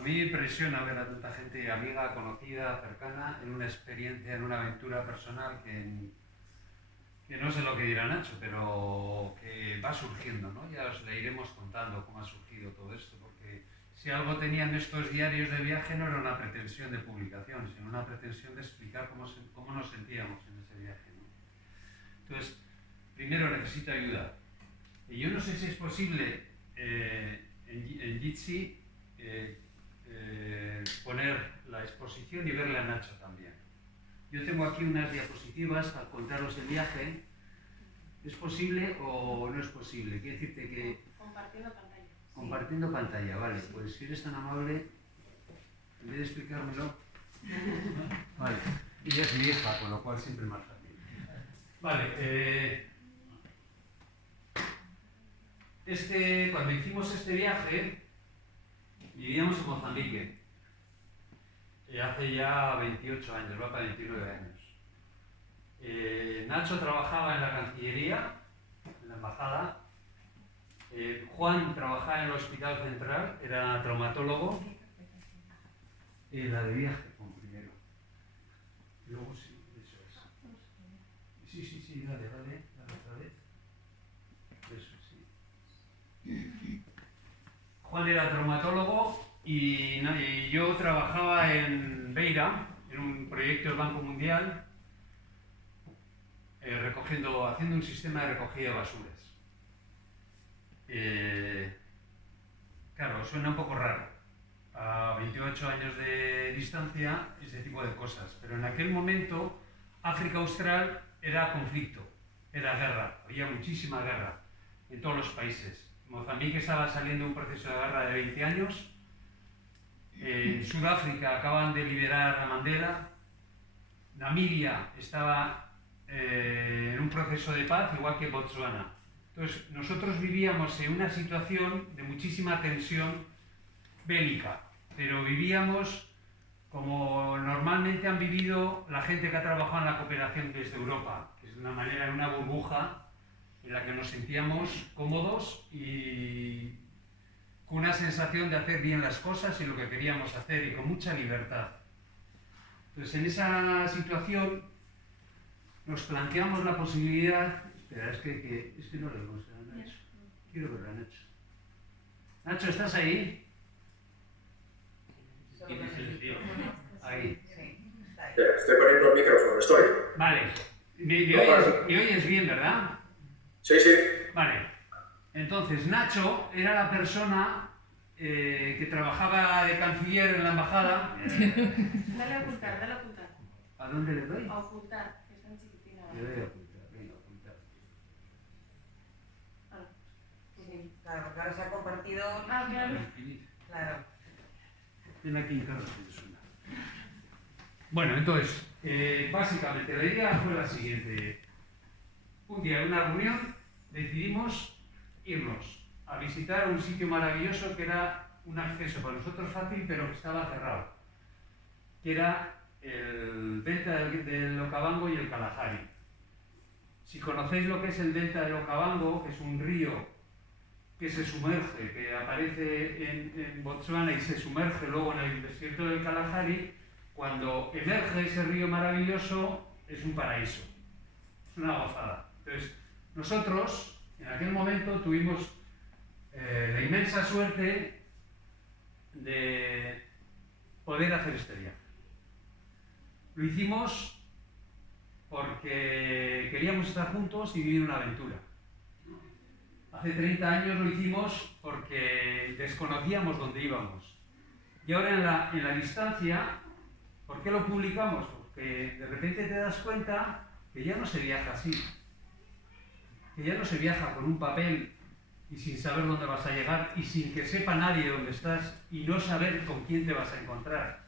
A mí me impresiona ver a tanta gente amiga, conocida, cercana, en una experiencia, en una aventura personal que no sé lo que dirá Nacho, pero que va surgiendo, ¿no? Ya os le iremos contando cómo ha surgido todo esto, porque si algo tenían estos diarios de viaje no era una pretensión de publicación, sino una pretensión de explicar cómo nos sentíamos en ese viaje, ¿no? Entonces, primero necesito ayuda. Y yo no sé si es posible en Jitsi poner la exposición y verle a Nacho también. Yo tengo aquí unas diapositivas para contaros el viaje. ¿Es posible o no es posible? Quiero decirte que... Compartiendo pantalla. Compartiendo pantalla, vale. Pues si eres tan amable, en vez de explicármelo... Vale. Y es mi hija, con lo cual siempre es más fácil. Vale. Cuando hicimos este viaje, vivíamos en Mozambique. Hace ya 28 años, va para 29 años. Nacho trabajaba en la Cancillería, en la embajada. Juan trabajaba en el Hospital Central, era traumatólogo. La de viaje, como primero. Luego sí, eso es. Sí, dale otra vez. Eso sí. Juan era traumatólogo y yo trabajaba en Beira, en un proyecto del Banco Mundial, haciendo un sistema de recogida de basuras. Claro, suena un poco raro, a 28 años de distancia, ese tipo de cosas, pero en aquel momento África Austral era conflicto, era guerra, había muchísima guerra en todos los países. Mozambique estaba saliendo de un proceso de guerra de 20 años, en Sudáfrica acaban de liberar a Mandela, Namibia estaba en un proceso de paz, igual que Botswana. Entonces, nosotros vivíamos en una situación de muchísima tensión bélica, pero vivíamos como normalmente han vivido la gente que ha trabajado en la cooperación desde Europa, que es de una manera, en una burbuja en la que nos sentíamos cómodos y con una sensación de hacer bien las cosas y lo que queríamos hacer y con mucha libertad. Entonces, en esa situación nos planteamos la posibilidad... Espera, es que no lo vemos a Nacho. Quiero ver a Nacho. Nacho, ¿estás ahí? Ahí. Estoy poniendo el micrófono, estoy. Vale. ¿Me oyes bien, verdad? Sí, sí. Vale. Entonces, Nacho era la persona que trabajaba de canciller en la embajada. Dale a ocultar, dale a ocultar. ¿A dónde le doy? A ocultar, que está en chiquitina. Le doy a ocultar, venga, a ocultar. Claro, porque ahora se ha compartido. Ah, claro. Claro. Ven aquí en casa, que te suena. Bueno, entonces, básicamente la idea fue la siguiente. Un día en una reunión decidimos irnos a visitar un sitio maravilloso que era un acceso para nosotros fácil, pero que estaba cerrado, que era el delta del Okavango y el Kalahari. Si conocéis lo que es el delta del Okavango, que es un río que se sumerge, que aparece en Botswana y se sumerge luego en el desierto del Kalahari, cuando emerge ese río maravilloso es un paraíso, es una gozada. Entonces, nosotros en aquel momento tuvimos la inmensa suerte de poder hacer este viaje. Lo hicimos porque queríamos estar juntos y vivir una aventura. Hace 30 años lo hicimos porque desconocíamos dónde íbamos. Y ahora en la distancia, ¿por qué lo publicamos? Porque de repente te das cuenta que ya no se viaja así. Que ya no se viaja con un papel y sin saber dónde vas a llegar y sin que sepa nadie dónde estás y no saber con quién te vas a encontrar.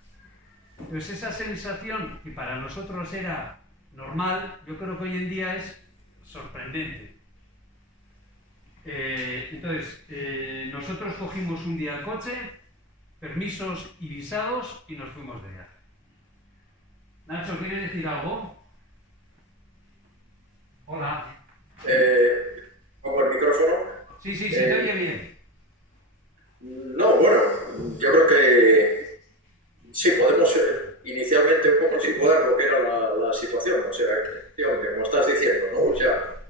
Entonces esa sensación que para nosotros era normal, yo creo que hoy en día es sorprendente. Entonces, nosotros cogimos un día el coche, permisos y visados y nos fuimos de viaje. Nacho, ¿quieres decir algo? Hola. ¿Pongo el micrófono? Sí, se te oye bien. No, bueno, yo creo que Sí, podemos inicialmente un poco situar lo que era la situación, o sea, efectivamente, como estás diciendo, ¿no? O sea,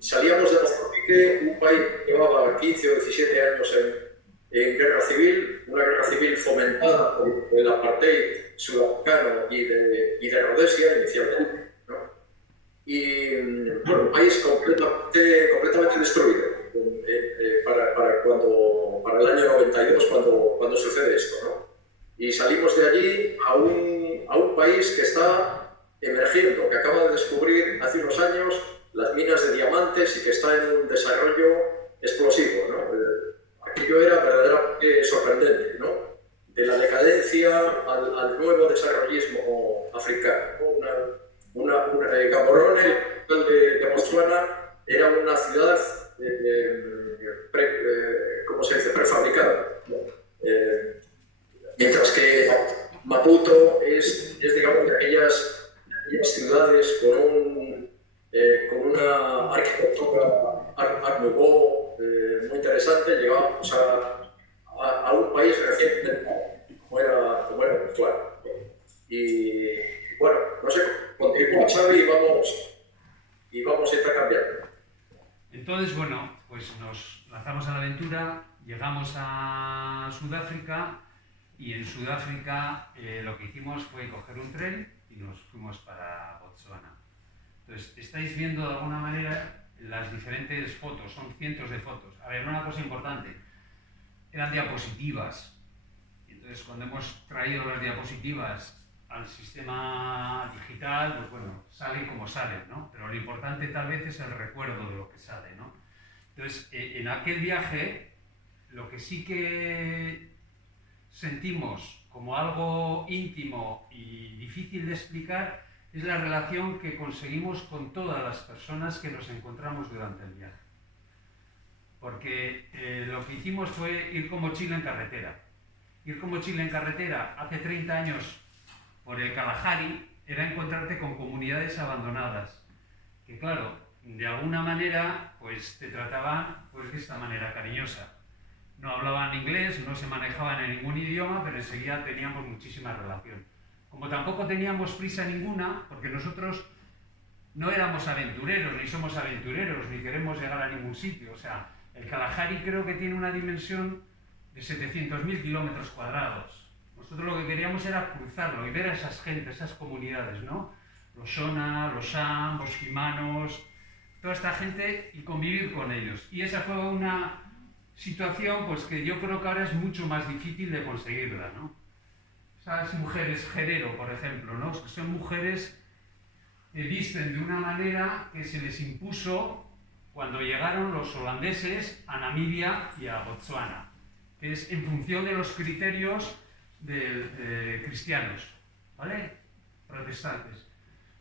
salíamos de Mozambique, un país que llevaba 15 o 17 años en guerra civil, una guerra civil fomentada por el apartheid sudafricano y de Rhodesia inicialmente, ¿no? Y bueno, un país completamente destruido para el año 92 cuando sucede esto, ¿no? Y salimos de allí a un país que está emergiendo, que acaba de descubrir hace unos años las minas de diamantes y que está en un desarrollo explosivo, ¿no? Aquello era verdaderamente sorprendente, ¿no? De la decadencia al nuevo desarrollismo africano. Gaborone, de Botswana, era una ciudad ¿cómo se dice? Prefabricada, ¿no? Mientras que Maputo es digamos, de aquellas ciudades con una arquitectura Art Nouveau muy interesante. Llegábamos a un país recién como era Botswana. Y bueno, no sé, continúa Xavi y vamos intercambiando. Entonces, bueno, pues nos lanzamos a la aventura, llegamos a Sudáfrica y en Sudáfrica lo que hicimos fue coger un tren y nos fuimos para Botswana. Entonces, estáis viendo de alguna manera las diferentes fotos, son cientos de fotos. A ver, una cosa importante, eran diapositivas. Entonces, cuando hemos traído las diapositivas al sistema digital, pues bueno, salen como salen, ¿no? Pero lo importante tal vez es el recuerdo de lo que sale, ¿no? Entonces, en aquel viaje, lo que sí que sentimos como algo íntimo y difícil de explicar es la relación que conseguimos con todas las personas que nos encontramos durante el viaje. Porque lo que hicimos fue ir con mochila en carretera. Ir con mochila en carretera hace 30 años por el Kalahari era encontrarte con comunidades abandonadas, que claro, de alguna manera pues te trataban pues de esta manera cariñosa. No hablaban inglés, no se manejaban en ningún idioma, pero enseguida teníamos muchísima relación. Como tampoco teníamos prisa ninguna, porque nosotros no éramos aventureros, ni somos aventureros, ni queremos llegar a ningún sitio. O sea, el Kalahari creo que tiene una dimensión de 700.000 kilómetros cuadrados. Nosotros lo que queríamos era cruzarlo y ver a esas gentes, esas comunidades, ¿no? Los Shona, los Sam, los Kimanos, toda esta gente y convivir con ellos. Y esa fue una situación pues que yo creo que ahora es mucho más difícil de conseguirla, ¿no? Esas mujeres Herero, por ejemplo, ¿no? Que son mujeres que visten de una manera que se les impuso cuando llegaron los holandeses a Namibia y a Botswana, que es en función de los criterios cristianos, ¿vale? Protestantes.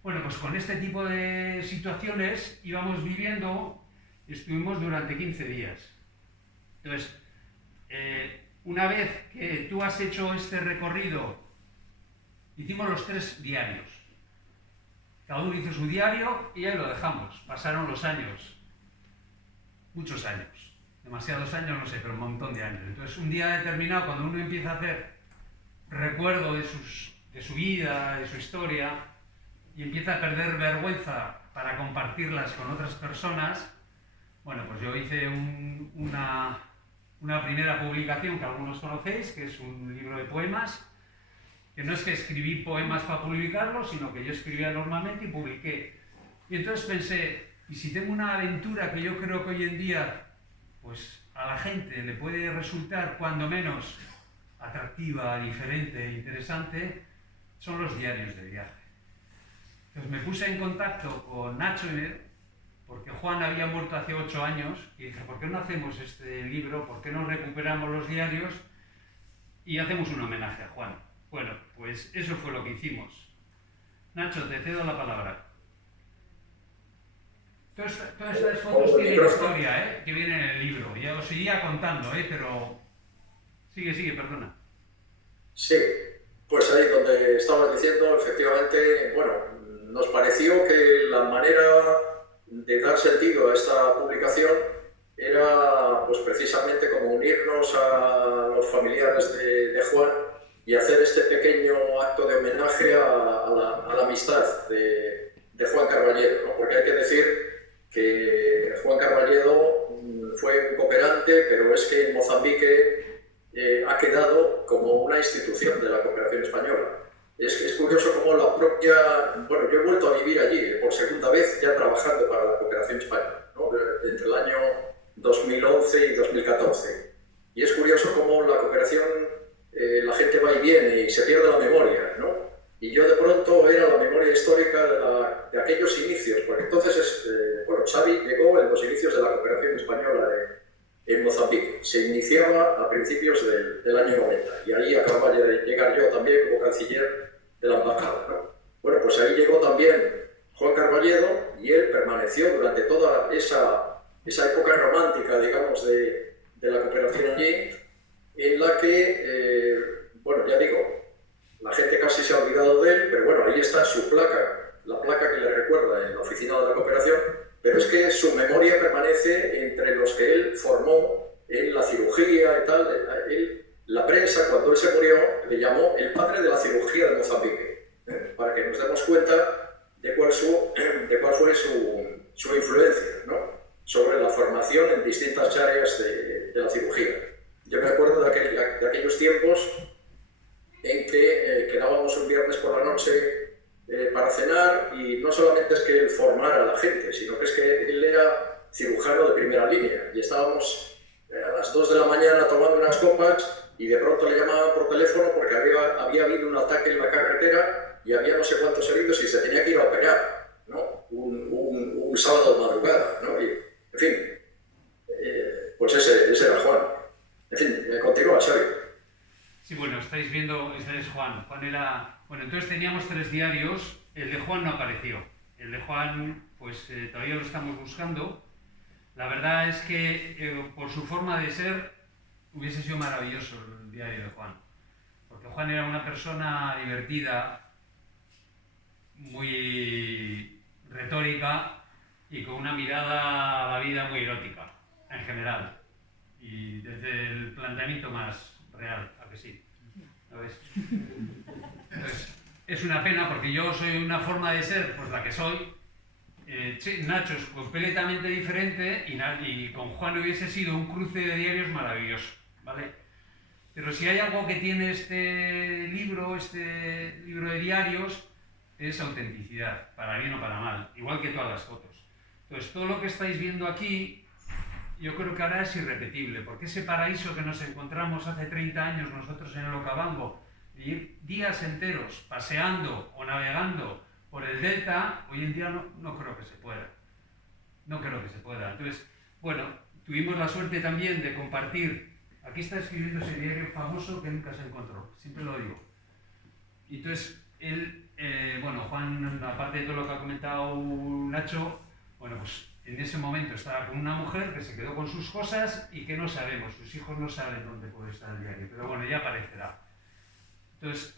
Bueno, pues con este tipo de situaciones íbamos viviendo y estuvimos durante 15 días. Entonces, una vez que tú has hecho este recorrido, hicimos los 3 diarios. Cada uno hizo su diario y ahí lo dejamos. Pasaron los años, muchos años, demasiados años, no sé, pero un montón de años. Entonces, un día determinado, cuando uno empieza a hacer recuerdo de su vida, de su historia, y empieza a perder vergüenza para compartirlas con otras personas, bueno, pues yo hice una primera publicación que algunos conocéis, que es un libro de poemas, que no es que escribí poemas para publicarlos, sino que yo escribía normalmente y publiqué. Y entonces pensé, ¿y si tengo una aventura que yo creo que hoy en día pues a la gente le puede resultar cuando menos atractiva, diferente, interesante? Son los diarios de viaje. Entonces me puse en contacto con Nacho, porque Juan había muerto hace 8 años, y dije, ¿por qué no hacemos este libro? ¿Por qué no recuperamos los diarios y hacemos un homenaje a Juan? Bueno, pues eso fue lo que hicimos. Nacho, te cedo la palabra. Todas estas fotos tienen historia, que viene en el libro. Ya os iría contando, pero... Sigue, perdona. Sí, pues ahí donde estabas diciendo, efectivamente, bueno, nos pareció que la manera de dar sentido a esta publicación era pues precisamente como unirnos a los familiares de Juan y hacer este pequeño acto de homenaje a la amistad de Juan Carballedo, ¿no? Porque hay que decir que Juan Carballedo fue un cooperante, pero es que en Mozambique ha quedado como una institución de la cooperación española. Es curioso cómo la propia... Bueno, yo he vuelto a vivir allí por segunda vez, ya trabajando para la cooperación española, ¿no? Entre el año 2011 y 2014. Y es curioso cómo la cooperación, la gente va y viene y se pierde la memoria, ¿no? Y yo de pronto era la memoria histórica de aquellos inicios, porque entonces, bueno, Xavi llegó en los inicios de la cooperación española en Mozambique. Se iniciaba a principios del año 90 y ahí acababa de llegar yo también como canciller de la embajada, ¿no? Bueno, pues ahí llegó también Juan Carballedo y él permaneció durante toda esa época romántica, digamos, de la cooperación allí, en la que, bueno, ya digo, la gente casi se ha olvidado de él, pero bueno, ahí está su placa, la placa que le recuerda en la oficina de la cooperación, pero es que su memoria permanece entre los que él formó en la cirugía y tal. La prensa, cuando él se murió, le llamó el padre de la cirugía de Mozambique, para que nos demos cuenta de cuál fue su influencia, ¿no?, sobre la formación en distintas áreas de la cirugía. Yo me acuerdo de aquellos tiempos en que quedábamos un viernes por la noche para cenar, y no solamente es que él formara a la gente, sino que es que él era cirujano de primera línea, y estábamos a las 2 de la mañana tomando unas copas y de pronto le llamaban por teléfono porque había habido un ataque en la carretera y había no sé cuántos heridos y se tenía que ir a operar, ¿no? Un sábado de madrugada, ¿no? Y, en fin, pues ese era Juan. En fin, continúa, Xavi. Sí, bueno, estáis viendo, este es Juan. Juan era... Bueno, entonces teníamos 3 diarios, el de Juan no apareció. El de Juan, pues todavía lo estamos buscando. La verdad es que por su forma de ser hubiese sido maravilloso el diario de Juan. Porque Juan era una persona divertida, muy retórica y con una mirada a la vida muy erótica, en general. Y desde el planteamiento más real, ¿a que sí? ¿Lo ves? Entonces, es una pena porque yo soy una forma de ser, pues la que soy. Nacho es completamente diferente y con Juan hubiese sido un cruce de diarios maravilloso, ¿vale? Pero si hay algo que tiene este libro de diarios, es autenticidad, para bien o para mal, igual que todas las fotos. Entonces, todo lo que estáis viendo aquí, yo creo que ahora es irrepetible, porque ese paraíso que nos encontramos hace 30 años nosotros en el Okavango, de ir días enteros paseando o navegando por el delta, hoy en día no creo que se pueda. No creo que se pueda. Entonces, bueno, tuvimos la suerte también de compartir. Aquí está escribiendo ese diario famoso que nunca se encontró, siempre lo digo. Y entonces, él, bueno, Juan, aparte de todo lo que ha comentado Nacho, bueno, pues en ese momento estaba con una mujer que se quedó con sus cosas y que no sabemos, sus hijos no saben dónde puede estar el diario, pero bueno, ya aparecerá. Entonces,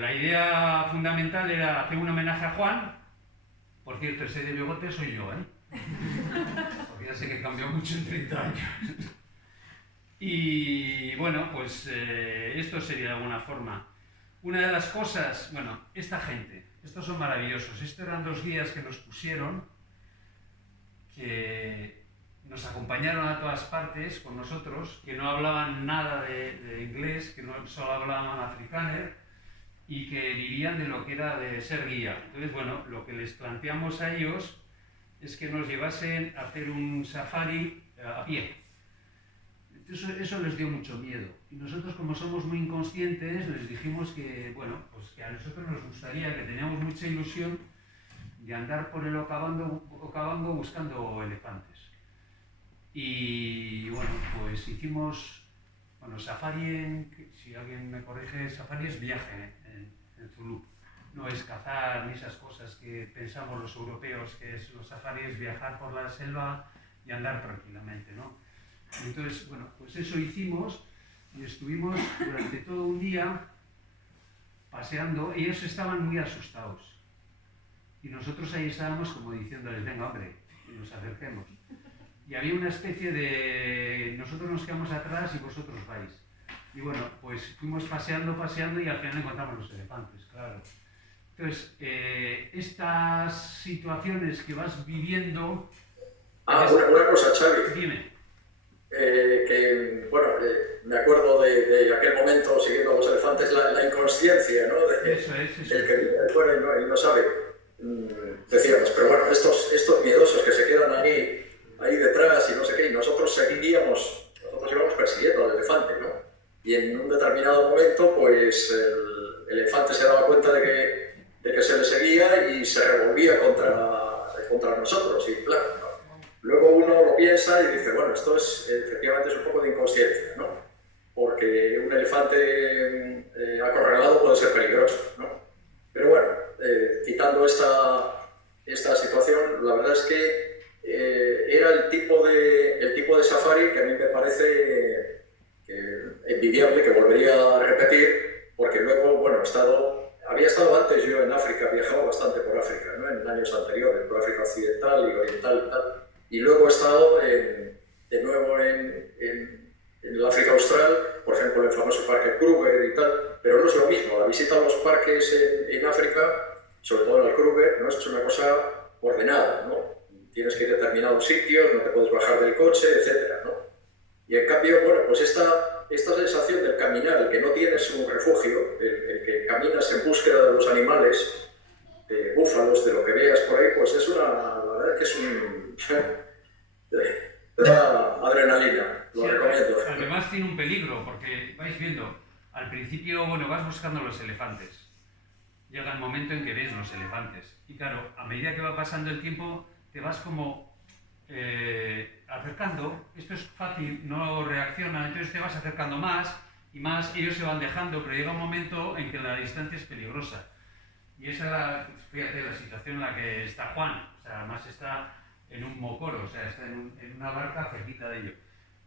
la idea fundamental era hacer un homenaje a Juan. Por cierto, ese de bigote soy yo, ¿eh? Porque ya sé que cambió mucho en 30 años. Y bueno, pues esto sería de alguna forma. Una de las cosas, bueno, esta gente, estos son maravillosos. Estos eran 2 guías que nos pusieron, que nos acompañaron a todas partes con nosotros, que no hablaban nada de inglés, que no solo hablaban afrikáner y que vivían de lo que era de ser guía. Entonces, bueno, lo que les planteamos a ellos es que nos llevasen a hacer un safari a pie. Eso les dio mucho miedo. Y nosotros, como somos muy inconscientes, les dijimos que, bueno, pues que a nosotros nos gustaría, que teníamos mucha ilusión de andar por el Okavango buscando elefantes. Y bueno, pues hicimos, bueno, safari, si alguien me corrige, safari es viaje en Zulú. No es cazar ni esas cosas que pensamos los europeos, que es los safaris, viajar por la selva y andar tranquilamente, ¿no? Entonces, bueno, pues eso hicimos y estuvimos durante todo un día paseando. Ellos estaban muy asustados y nosotros ahí estábamos como diciéndoles, venga hombre, y nos acerquemos. Y había una especie de, nosotros nos quedamos atrás y vosotros vais. Y bueno, pues fuimos paseando y al final encontramos los elefantes, claro. Entonces, estas situaciones que vas viviendo... Una cosa, Xavi. Dime. Me acuerdo de aquel momento siguiendo a los elefantes, la inconsciencia, ¿no? Eso. El que vive fuera y no sabe. Decíamos, pero bueno, estos miedosos que se quedan ahí detrás y no sé qué, y nosotros íbamos persiguiendo al elefante, ¿no? Y en un determinado momento, pues el elefante se daba cuenta de que se le seguía y se revolvía contra nosotros, y claro, ¿no? Luego uno lo piensa y dice, bueno, esto efectivamente es un poco de inconsciencia, ¿no? Porque un elefante acorralado puede ser peligroso, ¿no? Pero bueno, quitando esta situación, la verdad es que era el tipo de safari que a mí me parece envidiable, que volvería a repetir, porque luego, bueno, había estado antes yo en África, viajaba bastante por África, ¿no? En años anteriores, por África Occidental y Oriental y tal. Y luego he estado de nuevo en el África Austral, por ejemplo, en el famoso Parque Kruger y tal, pero no es lo mismo. La visita a los parques en África, sobre todo en el Kruger, no es una cosa ordenada, ¿no? Tienes que ir a determinados sitios, no te puedes bajar del coche, etcétera, ¿no? Y en cambio, bueno, pues esta sensación del caminar, el que no tienes un refugio, el que caminas en búsqueda de los animales, de búfalos, de lo que veas por ahí, pues la verdad es que te da adrenalina, lo recomiendo. Además tiene un peligro, porque vais viendo, al principio, bueno, vas buscando los elefantes. Llega el momento en que ves los elefantes. Y claro, a medida que va pasando el tiempo, te vas como acercando. Esto es fácil, no reacciona, entonces te vas acercando más y más, ellos se van dejando, pero llega un momento en que la distancia es peligrosa. Y esa, fíjate, la situación en la que está Juan, o sea, además está en un mocoro, o sea, está en una barca cerquita de ello.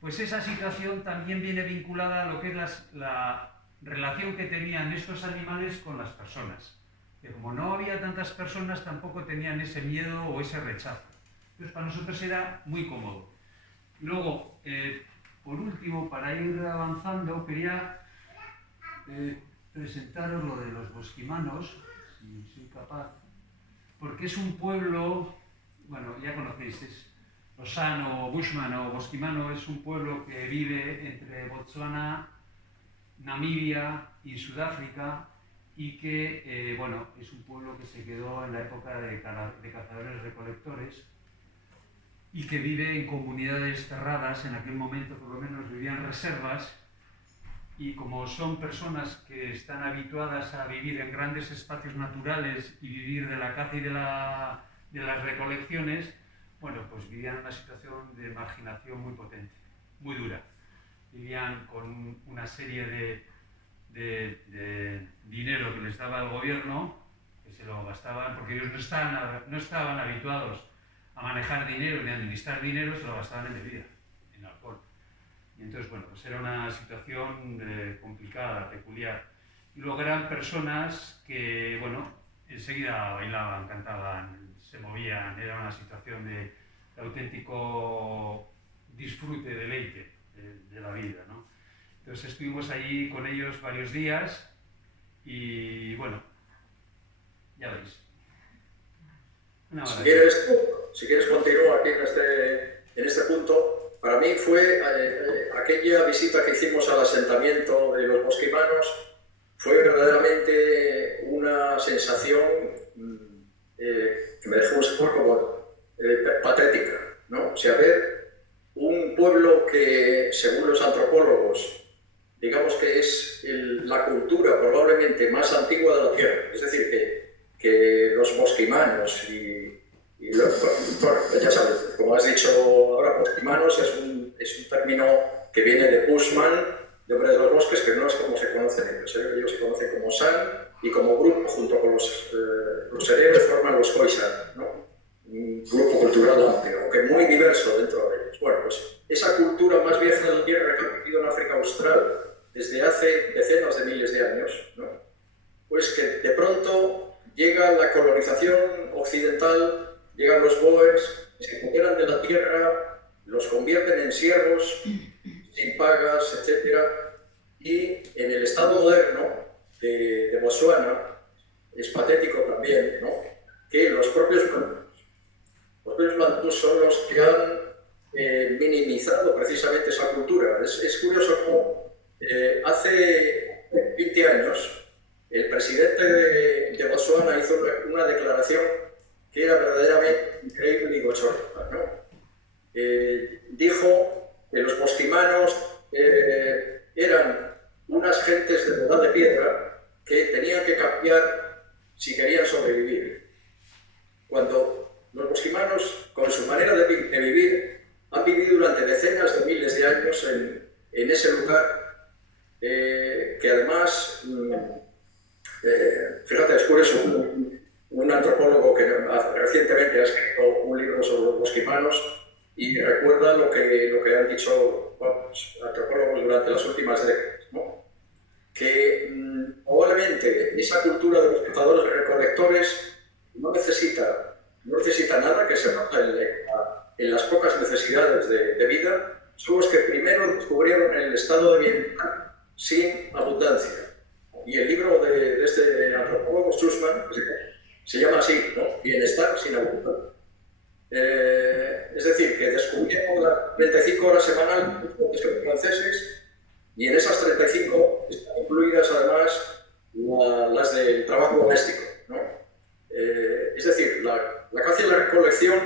Pues esa situación también viene vinculada a lo que es la relación que tenían estos animales con las personas. Que como no había tantas personas, tampoco tenían ese miedo o ese rechazo. Entonces, para nosotros era muy cómodo. Luego, por último, para ir avanzando, quería presentaros lo de los bosquimanos, si soy capaz, porque es un pueblo, bueno, ya conocéis, es Osan o Bushman o Bosquimano, es un pueblo que vive entre Botswana, Namibia y Sudáfrica, y que, bueno, es un pueblo que se quedó en la época de cazadores-recolectores y que vive en comunidades cerradas. En aquel momento por lo menos vivían reservas, y como son personas que están habituadas a vivir en grandes espacios naturales y vivir de la caza y de las recolecciones, bueno, pues vivían una situación de marginación muy potente, muy dura. Vivían con una serie de dinero que les daba el gobierno, que se lo gastaban, porque ellos no estaban habituados a manejar dinero ni a administrar dinero, se lo gastaban en bebida, en alcohol. Y entonces, bueno, pues era una situación complicada, peculiar. Y luego eran personas que, bueno, enseguida bailaban, cantaban, se movían, era una situación de auténtico disfrute, deleite de la vida, ¿no? Entonces estuvimos allí con ellos varios días y, bueno, ya veis. Si quieres continúa aquí en este punto. Para mí fue aquella visita que hicimos al asentamiento de los bosquimanos, fue verdaderamente una sensación que me dejó un poco patética, ¿no? O sea, ver un pueblo que, según los antropólogos, digamos que es la cultura probablemente más antigua de la Tierra, es decir, que los bosquimanos bueno, ya sabes, como has dicho ahora, bosquimanos es un término que viene de Bushman, de hombre de los bosques, que no es como se conocen ellos. Ellos se conocen como San, y como grupo, junto con los hereros, forman los Khoisan, ¿no? Un grupo cultural amplio, aunque muy diverso dentro de ellos. Bueno, pues esa cultura más vieja de la Tierra que ha vivido en África Austral desde hace decenas de miles de años, ¿no? Pues que de pronto llega la colonización occidental, llegan los Boers, se apoderan de la tierra, los convierten en siervos, sin pagas, etc. Y en el Estado moderno de Botsuana es patético también, ¿no?, que los propios bantús son los que han minimizado precisamente esa cultura. Es curioso cómo hace 20 años el presidente de Botsuana hizo una declaración que era verdaderamente increíble y bochornosa, ¿no? Dijo que los bosquimanos eran unas gentes de edad de piedra que tenían que cambiar si querían sobrevivir. Cuando los bosquimanos, con su manera de vivir, han vivido durante decenas de miles de años en ese lugar, que además, fíjate, es curioso, un antropólogo que recientemente ha escrito un libro sobre los bosquimanos y recuerda lo que han dicho los antropólogos durante las últimas décadas, ¿no?, que probablemente esa cultura de los cazadores-recolectores no necesita nada que se basa en las pocas necesidades de vida. Son los que primero descubrieron el estado de bienestar sin abundancia. Y el libro de este antropólogo, Sussman, se llama así, ¿no?, Bienestar sin abundancia. Es decir, que descubrieron las 35 horas semanales los franceses, y en esas 35 están incluidas además las del trabajo doméstico, ¿no? Es decir, la caza y la recolección,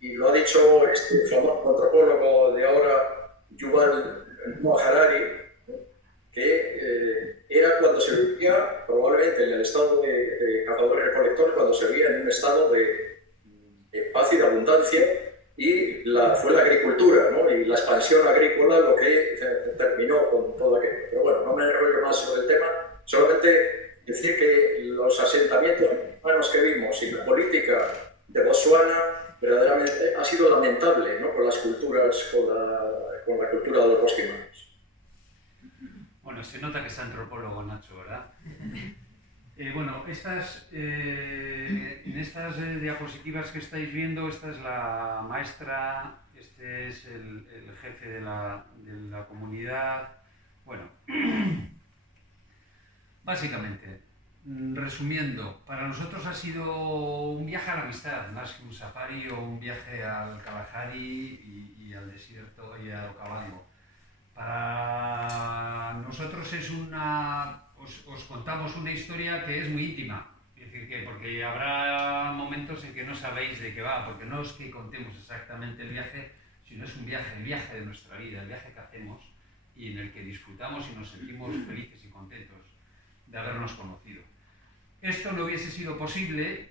y lo ha dicho este famoso antropólogo de ahora, Yuval Noah Harari, ¿no?, que era cuando se vivía, probablemente en el estado de cazador-recolector, cuando se vivía en un estado de paz y de abundancia, y fue la agricultura, ¿no?, y la expansión agrícola lo que terminó con todo aquello. Pero bueno, no me enrollo más sobre el tema, solamente decir que los asentamientos humanos que vimos y la política de Botsuana verdaderamente ha sido lamentable, ¿no?, con las culturas, con la cultura de los bosquimanos. Bueno, se nota que es antropólogo, Nacho, ¿verdad? Bueno, en estas diapositivas que estáis viendo, esta es la maestra, este es el jefe de la comunidad. Bueno, básicamente, resumiendo, para nosotros ha sido un viaje a la amistad, más que un safari o un viaje al Kalahari y al desierto y a Okavango. Para nosotros es os contamos una historia que es muy íntima, es decir, que porque habrá momentos en que no sabéis de qué va, porque no es que contemos exactamente el viaje, sino es el viaje de nuestra vida, el viaje que hacemos y en el que disfrutamos y nos sentimos felices y contentos de habernos conocido. Esto no hubiese sido posible,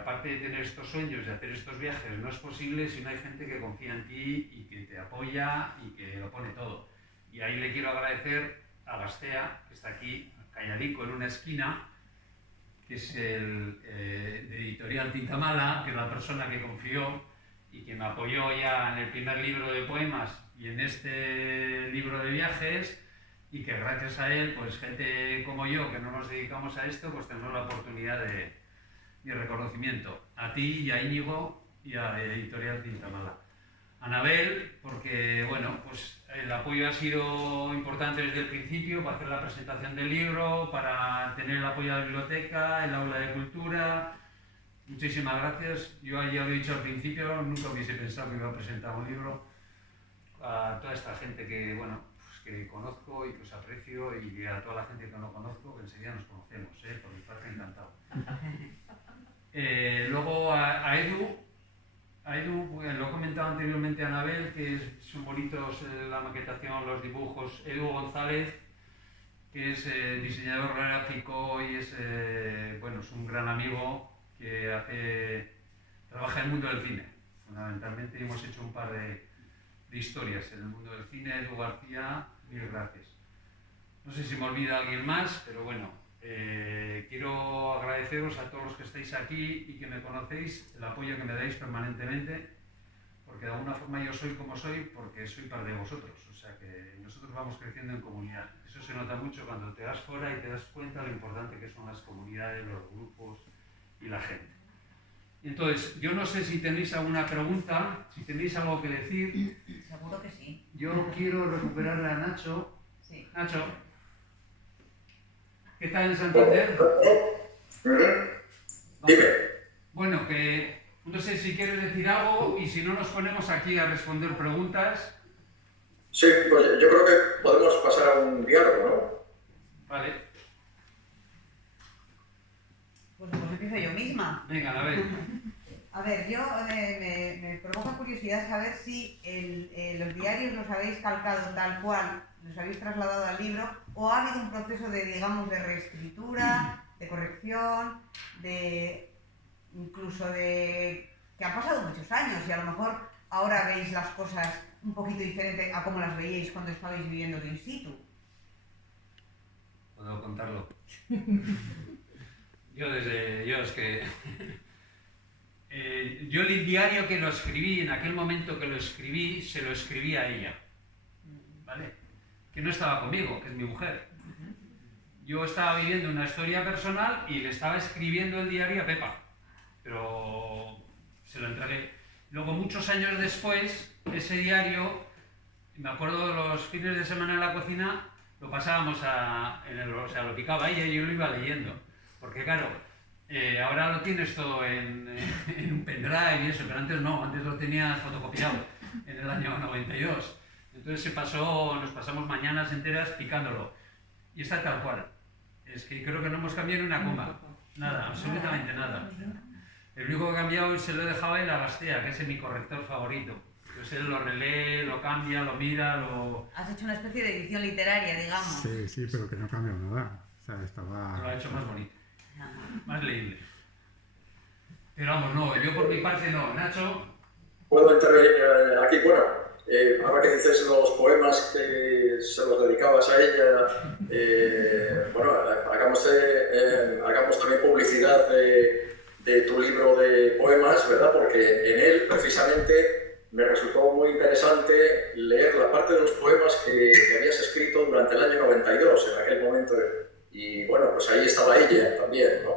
aparte de tener estos sueños y hacer estos viajes, no es posible si no hay gente que confía en ti y que te apoya y que lo pone todo. Y ahí le quiero agradecer a Gastea, que está aquí, calladico en una esquina, que es el de Editorial Tintamala, que es la persona que confió y que me apoyó ya en el primer libro de poemas y en este libro de viajes, y que gracias a él, pues gente como yo, que no nos dedicamos a esto, pues tenemos la oportunidad de reconocimiento. A ti y a Íñigo y a Editorial Tintamala. Anabel, porque bueno, pues el apoyo ha sido importante desde el principio para hacer la presentación del libro, para tener el apoyo de la biblioteca, el aula de cultura. Muchísimas gracias. Yo ya lo he dicho al principio, nunca hubiese pensado que iba a presentar un libro a toda esta gente que, bueno, pues que conozco y que os aprecio, y a toda la gente que no conozco, que enseguida nos conocemos, por mi parte encantado. Luego a Edu, lo he comentado anteriormente a Anabel, que son bonitos la maquetación, los dibujos. Edu González, que es diseñador gráfico y es un gran amigo que trabaja en el mundo del cine. Fundamentalmente hemos hecho un par de historias en el mundo del cine. Edu García, mil gracias. No sé si me olvida alguien más, pero bueno, quiero agradeceros a todos los que estáis aquí y que me conocéis el apoyo que me dais permanentemente, porque de alguna forma yo soy como soy porque soy parte de vosotros, o sea que nosotros vamos creciendo en comunidad. Eso se nota mucho cuando te das fuera y te das cuenta de lo importante que son las comunidades, los grupos y la gente. Entonces, yo no sé si tenéis alguna pregunta, si tenéis algo que decir. Seguro que sí. Yo quiero recuperar a Nacho. Sí. Nacho, ¿qué tal en Santander? Dime. Bueno, que no sé si quieres decir algo y si no nos ponemos aquí a responder preguntas. Sí, pues yo creo que podemos pasar a un diálogo, ¿no? Vale, Pues empiezo yo misma. venga, a ver. A ver, yo me provoca curiosidad saber si los diarios los habéis calcado tal cual, los habéis trasladado al libro, o ha habido un proceso de, digamos, de reescritura, de corrección, incluso de que han pasado muchos años y a lo mejor ahora veis las cosas un poquito diferente a como las veíais cuando estabais viviendo in situ. Puedo contarlo. Yo es que... yo el diario que lo escribí, en aquel momento que lo escribí, se lo escribí a ella, ¿vale? Que no estaba conmigo, que es mi mujer. Yo estaba viviendo una historia personal y le estaba escribiendo el diario a Pepa, pero se lo entregué. Luego, muchos años después, ese diario, me acuerdo de los fines de semana en la cocina, lo pasábamos o sea, lo picaba ella y yo lo iba leyendo, porque claro, ahora lo tienes todo en un pendrive y eso, pero antes no, antes lo tenías fotocopiado en el año 92. Entonces nos pasamos mañanas enteras picándolo. Y está tal cual. Es que creo que no hemos cambiado ni una coma. Nada, absolutamente nada. El único que ha cambiado se lo he dejado a él a Bastea, que es mi corrector favorito. Entonces él lo relee, lo cambia, lo mira, lo... Has hecho una especie de edición literaria, digamos. Sí, sí, pero que no cambió nada. O sea, estaba... Lo ha hecho más bonito. Más leíble. Pero vamos, no, yo por mi parte no. Nacho... Puedo intervenir aquí. Bueno, ahora que dices los poemas que se los dedicabas a ella, bueno, hagamos también publicidad de tu libro de poemas, ¿verdad? Porque en él, precisamente, me resultó muy interesante leer la parte de los poemas que habías escrito durante el año 92, en aquel momento. Y bueno, pues ahí estaba ella también, ¿no?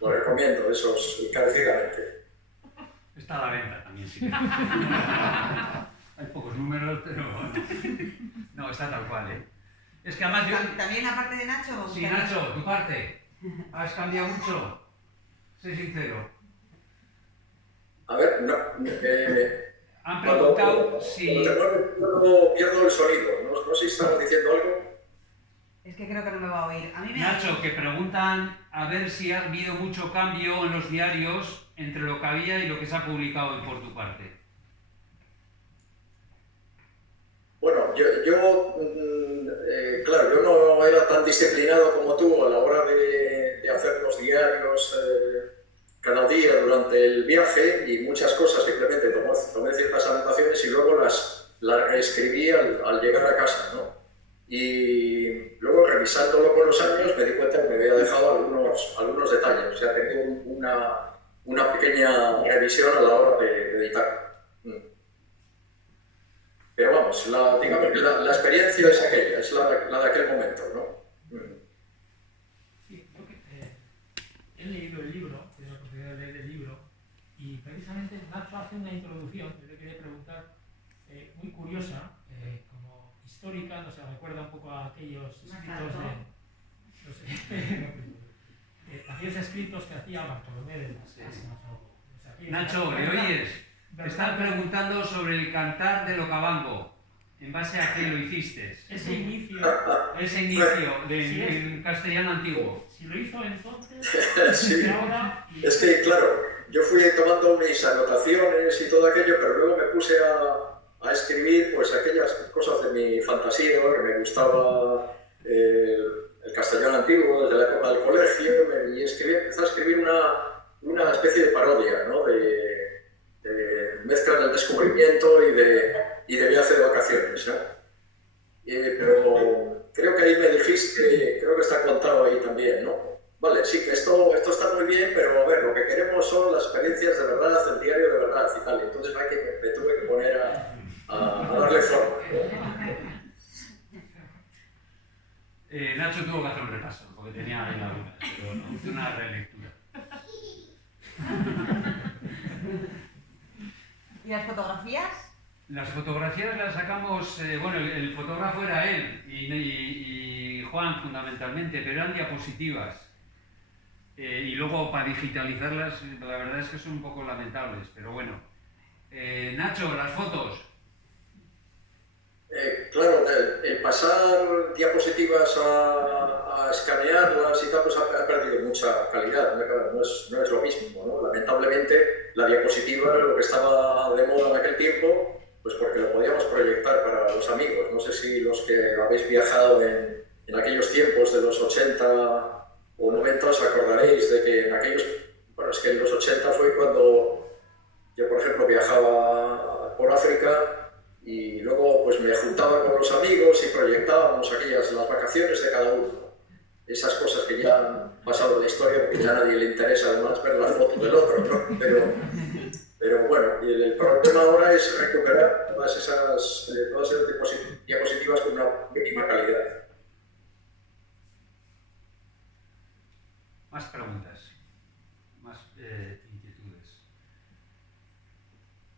Lo recomiendo, esos encarecidamente. Está a la venta también, sí. Hay pocos números, pero... No, está tal cual, ¿eh? Es que además yo... ¿También la parte de Nacho? Sí, Nacho, tu parte. ¿Has cambiado mucho? Sé sincero. A ver, no... Han preguntado si... Cuando pierdo el sonido, no sé si estamos diciendo algo. Es que creo que no me va a oír. A mí me Nacho, que preguntan a ver si ha habido mucho cambio en los diarios entre lo que había y lo que se ha publicado hoy por tu parte. Bueno, claro, yo no era tan disciplinado como tú a la hora de hacer los diarios cada día durante el viaje y muchas cosas simplemente tomé ciertas anotaciones y luego las reescribí al llegar a casa, ¿no? Y luego revisándolo con los años me di cuenta que me había dejado algunos detalles, o sea, tenía una pequeña revisión a la hora de editar. Pero vamos, digamos que la experiencia es aquella, es la de aquel momento, ¿no? Sí, yo he leído el libro, tengo la oportunidad de leer el libro, y precisamente Nacho hace una introducción, yo le quería preguntar, muy curiosa, como histórica, no sé, recuerda un poco a aquellos escritos aquellos escritos que hacía Bartolomé de las Casas. Nacho, ¿le oyes? Te están preguntando sobre el cantar del Okavango. ¿En base a qué lo hiciste? Ese inicio En castellano antiguo. Si lo hizo entonces, Sí. ahora... Es que, claro, yo fui tomando mis anotaciones y todo aquello, pero luego me puse a escribir pues aquellas cosas de mi fantasía, que me gustaba el castellano antiguo desde la época del colegio, y empecé a escribir una especie de parodia, ¿no? de mezcla del descubrimiento y de viaje de vacaciones, ¿no? Pero creo que ahí me dijiste, creo que está contado ahí también, ¿no? Vale, sí, que esto está muy bien, pero a ver, lo que queremos son las experiencias de verdad, el diario de verdad y tal. Entonces me tuve que poner a darle forma. Nacho tuvo que hacer un repaso, porque tenía ahí la duda, pero no, hizo una relectura. ¿Y las fotografías? Las fotografías las sacamos, bueno, el fotógrafo era él y Juan fundamentalmente, pero eran diapositivas. Y luego para digitalizarlas, la verdad es que son un poco lamentables, pero bueno. Nacho, las fotos. Claro, el pasar diapositivas a escanearlas y tal, pues ha perdido mucha calidad, no es lo mismo, ¿no? Lamentablemente, la diapositiva era lo que estaba de moda en aquel tiempo, pues porque lo podíamos proyectar para los amigos. No sé si los que habéis viajado en aquellos tiempos de los 80 o 90 os acordaréis de que en aquellos, bueno, es que en los 80 fue cuando yo, por ejemplo, viajaba por África y luego pues me juntaba con los amigos y proyectábamos las vacaciones de cada uno. Esas cosas que ya han pasado en la historia, porque ya a nadie le interesa además ver las fotos del otro, ¿no? Pero bueno, y el problema ahora es recuperar todas esas diapositivas con una mínima calidad. Más preguntas, más inquietudes.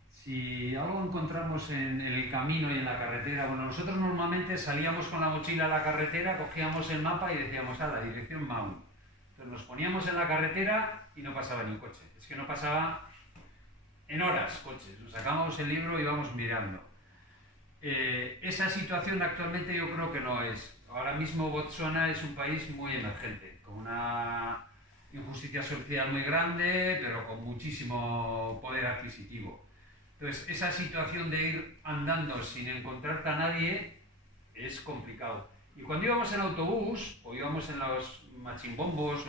Si algo encontramos en el camino y en la carretera, bueno, nosotros normalmente salíamos con la mochila a la carretera, cogíamos el mapa y decíamos, la dirección Mau. Entonces nos poníamos en la carretera y no pasaba ni un coche. Es que no pasaba en horas coches. Nos sacábamos el libro y íbamos mirando. Esa situación actualmente yo creo que no es. Ahora mismo Botsuana es un país muy emergente, con una injusticia social muy grande, pero con muchísimo poder adquisitivo. Entonces, esa situación de ir andando sin encontrarte a nadie es complicado. Y cuando íbamos en autobús, o íbamos en los machimbombos,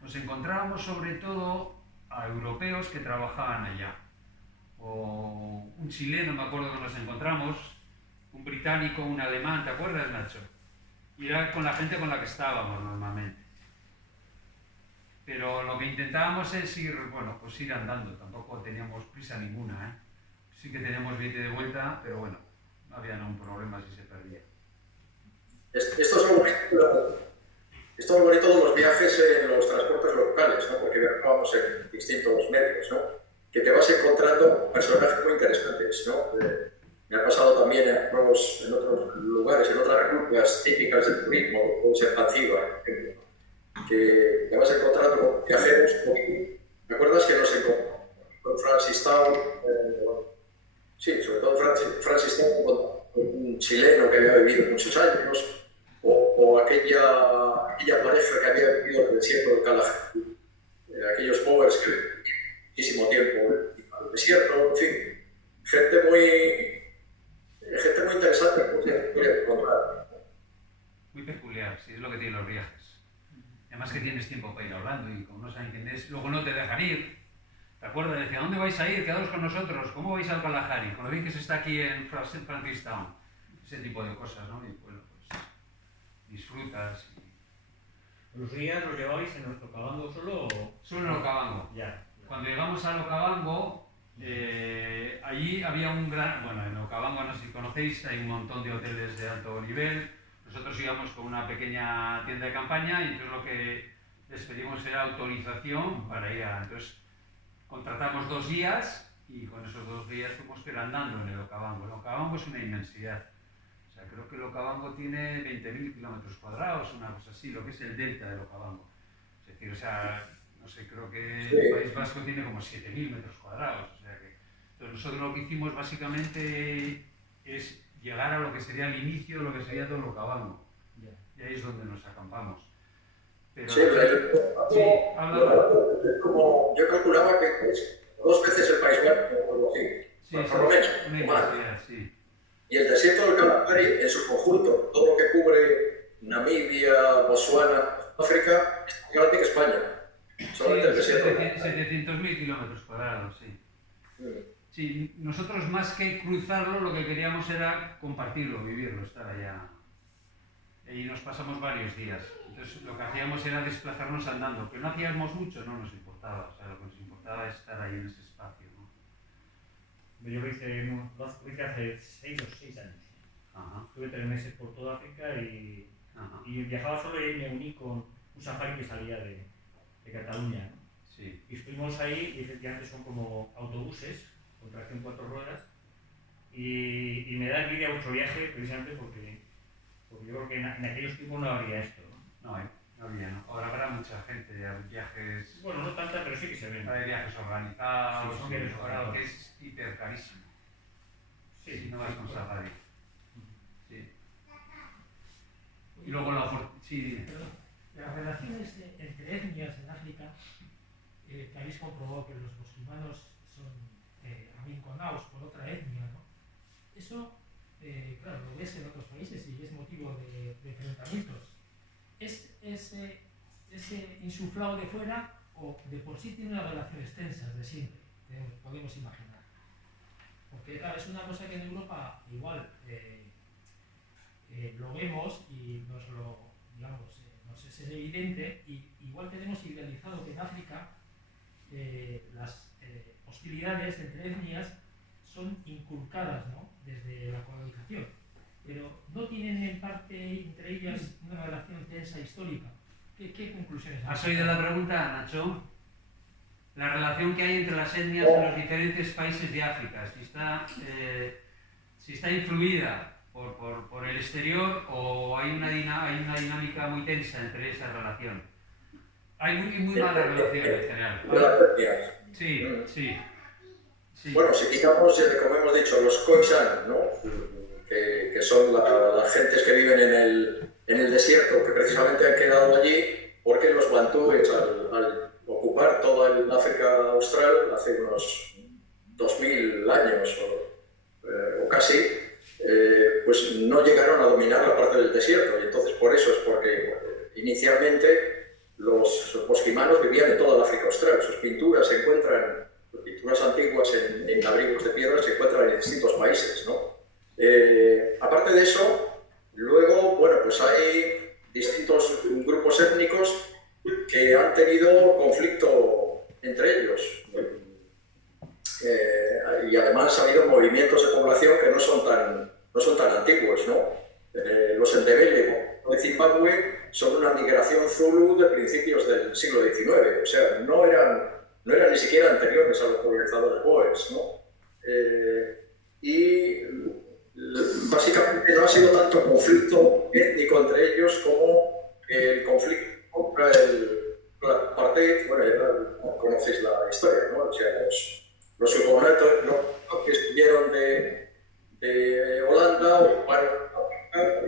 nos encontrábamos sobre todo a europeos que trabajaban allá. O un chileno, me acuerdo que nos encontramos, un británico, un alemán, ¿te acuerdas, Nacho? Y era con la gente con la que estábamos normalmente. Pero lo que intentábamos es ir, bueno, pues ir andando, tampoco teníamos prisa ninguna, ¿eh? Sí que teníamos billete de vuelta, pero bueno, no había ningún problema si se perdía. Esto es lo bonito de los viajes en los transportes locales, ¿no? Porque viajábamos en distintos medios, ¿no? Que te vas encontrando personajes muy interesantes, ¿no? Me ha pasado también en otros lugares, en otras repúblicas típicas del turismo, como Zanzíbar, por ejemplo, que te vas encontrando con viajeros. ¿Me acuerdas que nos encontramos con Francistown? Sí, sobre todo Francistown, con un chileno que había vivido muchos años, o aquella pareja que había vivido en el desierto del Kalahari, aquellos movers que muchísimo tiempo en el desierto, en fin, gente muy interesante que encontrar. Muy peculiar, sí, es lo que tienen los viajes. Además que tienes tiempo para ir hablando y como no saben quién es, luego no te dejan ir. ¿Te acuerdas? Decía, ¿dónde vais a ir? Quedaos con nosotros. ¿Cómo vais al Kalahari? Con lo bien que se está aquí en Francistown. Ese tipo de cosas, ¿no? Y bueno, pues disfrutas. ¿Los guías los lleváis en nuestro Okavango solo o...? Solo en Okavango. Ya. Cuando llegamos al Okavango, allí había un gran... Bueno, en Okavango, no sé si conocéis, hay un montón de hoteles de alto nivel. Nosotros íbamos con una pequeña tienda de campaña y entonces lo que les pedimos era autorización para ir a... Entonces contratamos 2 guías y con esos 2 guías fuimos andando en el Okavango. El Okavango es una inmensidad. O sea, creo que el Okavango tiene 20.000 kilómetros cuadrados, una cosa así, lo que es el delta del Okavango. Es decir, o sea, no sé, creo que el País Vasco tiene como 7.000 metros cuadrados. O sea que, entonces nosotros lo que hicimos básicamente es llegar a lo que sería el inicio de lo que sería todo el Okavango. Y ahí es donde nos acampamos. Pero, sí, habla. Como yo calculaba que es 2 veces el País Vasco o algo así. Sí, por lo menos. una inmensidad, sí. Y el desierto del Kalahari, en su conjunto, todo lo que cubre Namibia, Botsuana, África, es más grande que España. Solamente el desierto. 700.000 kilómetros cuadrados, sí. Sí, nosotros más que cruzarlo, lo que queríamos era compartirlo, vivirlo, estar allá. Y nos pasamos varios días. Entonces lo que hacíamos era desplazarnos andando. Que no hacíamos mucho, no nos importaba. O sea, lo que nos importaba es estar ahí en ese espacio, ¿no? Yo lo hice hace 6 o 6 años. Ajá. Estuve 3 meses por toda África y viajaba solo y me uní con un safari que salía de Cataluña, ¿no? Sí. Y estuvimos ahí y efectivamente son como autobuses con tracción 4 ruedas. Y me da envidia vuestro viaje precisamente porque yo creo que en aquellos tiempos no habría esto, ¿no? No había, ¿no? Ahora habrá mucha gente, hay viajes... Bueno, no tanta, pero sí que se ven. Hay viajes organizados, Sí, son viajes organizados. que es hiper carísimo. Sí, Si no vas con claro. safari. Sí. Y luego sí, dime. Perdón. Las relaciones entre etnias en África, que habéis comprobado que los musulmanes son arrinconados por otra etnia, ¿no? Eso, claro, lo ves en otros países y es motivo de enfrentamientos. ¿Es ese insuflado de fuera o de por sí tiene unas relaciones tensas de siempre? Podemos imaginar. Porque, claro, es una cosa que en Europa igual lo vemos y nos lo, digamos, nos es evidente, y igual tenemos idealizado que en África las hostilidades entre etnias son inculcadas, ¿no?, desde la colonización, pero no tienen en parte entre ellas una relación tensa histórica. ¿Qué conclusiones? ¿Has oído la pregunta, Nacho? La relación que hay entre las etnias en los diferentes países de África, si está influida por el exterior o hay una dinámica muy tensa entre esa relación. Hay muy mala relación en general. De las etnias. Sí. Bueno, si quitamos, como hemos dicho, los Khoisan, ¿no?, que son las gentes que viven en el desierto, que precisamente han quedado allí porque los bantúes, al ocupar toda el África Austral hace unos 2000 años o casi, pues no llegaron a dominar la parte del desierto, y entonces por eso es porque inicialmente los bosquimanos vivían en toda el África Austral. Sus pinturas se encuentran, pinturas antiguas en abrigos de piedra, se encuentran en distintos países, ¿no? Aparte de eso, luego, bueno, pues hay distintos grupos étnicos que han tenido conflicto entre ellos. Y además ha habido movimientos de población que no son tan antiguos, ¿no? Los Ndebele de Zimbabue son una migración zulu de principios del siglo XIX, o sea, no eran ni siquiera anteriores a los colonizadores boers, ¿no? Y básicamente no ha sido tanto conflicto étnico entre ellos como el conflicto contra la apartheid. Bueno, ya conocéis la historia, ¿no? O sea, los hugonotes, ¿no?, que estuvieron de Holanda, ocuparon África,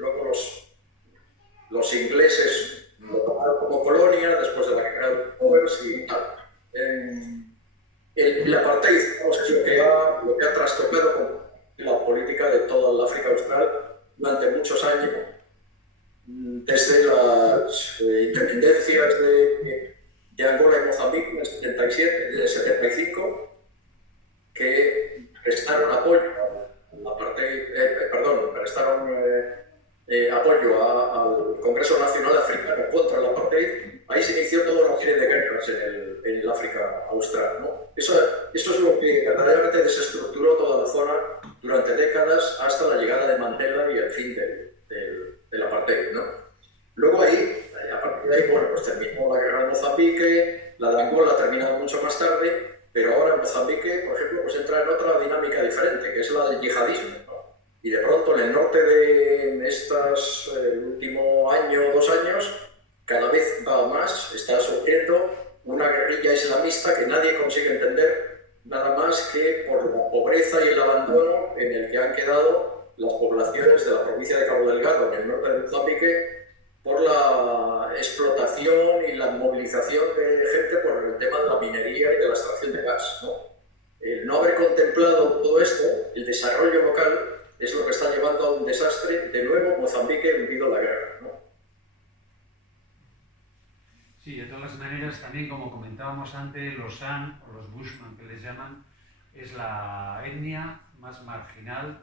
luego los ingleses lo tomaron como colonia después de la guerra de los Boers y tal. El apartheid, es lo que ha trastocado con la política de toda el África Austral durante muchos años, desde las independencias de Angola y Mozambique en el 75, que prestaron apoyo apoyo al Congreso Nacional Africano contra el apartheid. Ahí se inició toda una serie de guerras en el África Austral, ¿no? Eso es lo que verdaderamente desestructuró toda la zona durante décadas hasta la llegada de Mandela y el fin del apartheid, ¿no? Luego a partir de ahí, bueno, pues terminó la guerra de Mozambique, la de Angola ha terminado mucho más tarde, pero ahora en Mozambique, por ejemplo, pues entra en otra dinámica diferente, que es la del yihadismo, ¿no? Y de pronto en el norte de el último año o 2 años, cada vez va más, está surgiendo una guerrilla islamista que nadie consigue entender, nada más que por la pobreza y el abandono en el que han quedado las poblaciones de la provincia de Cabo Delgado, en el norte de Mozambique, por la explotación y la movilización de gente por el tema de la minería y de la extracción de gas, ¿no? El no haber contemplado todo esto, el desarrollo local, es lo que está llevando a un desastre. De nuevo, Mozambique hundido en la guerra, ¿no? Sí, de todas maneras, también como comentábamos antes, los San o los Bushman, que les llaman, es la etnia más marginal,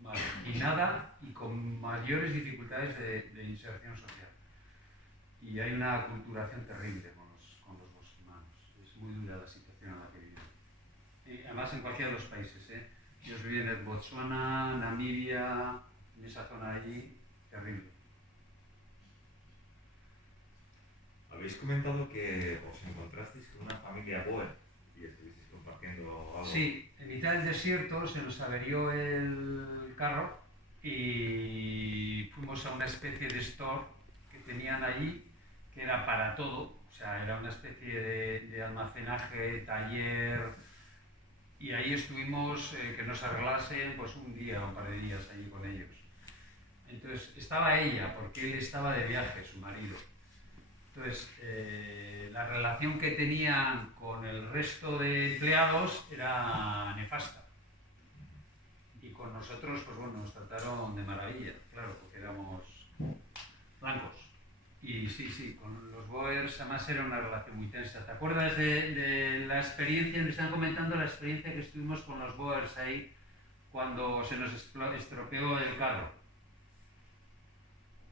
marginada y con mayores dificultades de inserción social. Y hay una aculturación terrible con los bosquimanos. Es muy dura la situación en la que viven. Además, en cualquiera de los países, ¿eh? Ellos viven en Botswana, Namibia, en esa zona allí, terrible. Habéis comentado que os encontrasteis con una familia boer y estuvisteis compartiendo algo. Sí, en mitad del desierto se nos averió el carro y fuimos a una especie de store que tenían allí, que era para todo, o sea, era una especie de almacenaje, taller, y ahí estuvimos que nos arreglasen pues un día o un par de días allí con ellos. Entonces estaba ella, porque él estaba de viaje, su marido. Entonces, la relación que tenían con el resto de empleados era nefasta. Y con nosotros, pues bueno, nos trataron de maravilla, claro, porque éramos blancos. Y sí, con los Boers además era una relación muy tensa. ¿Te acuerdas de la experiencia, me están comentando la experiencia que estuvimos con los Boers ahí cuando se nos estropeó el carro?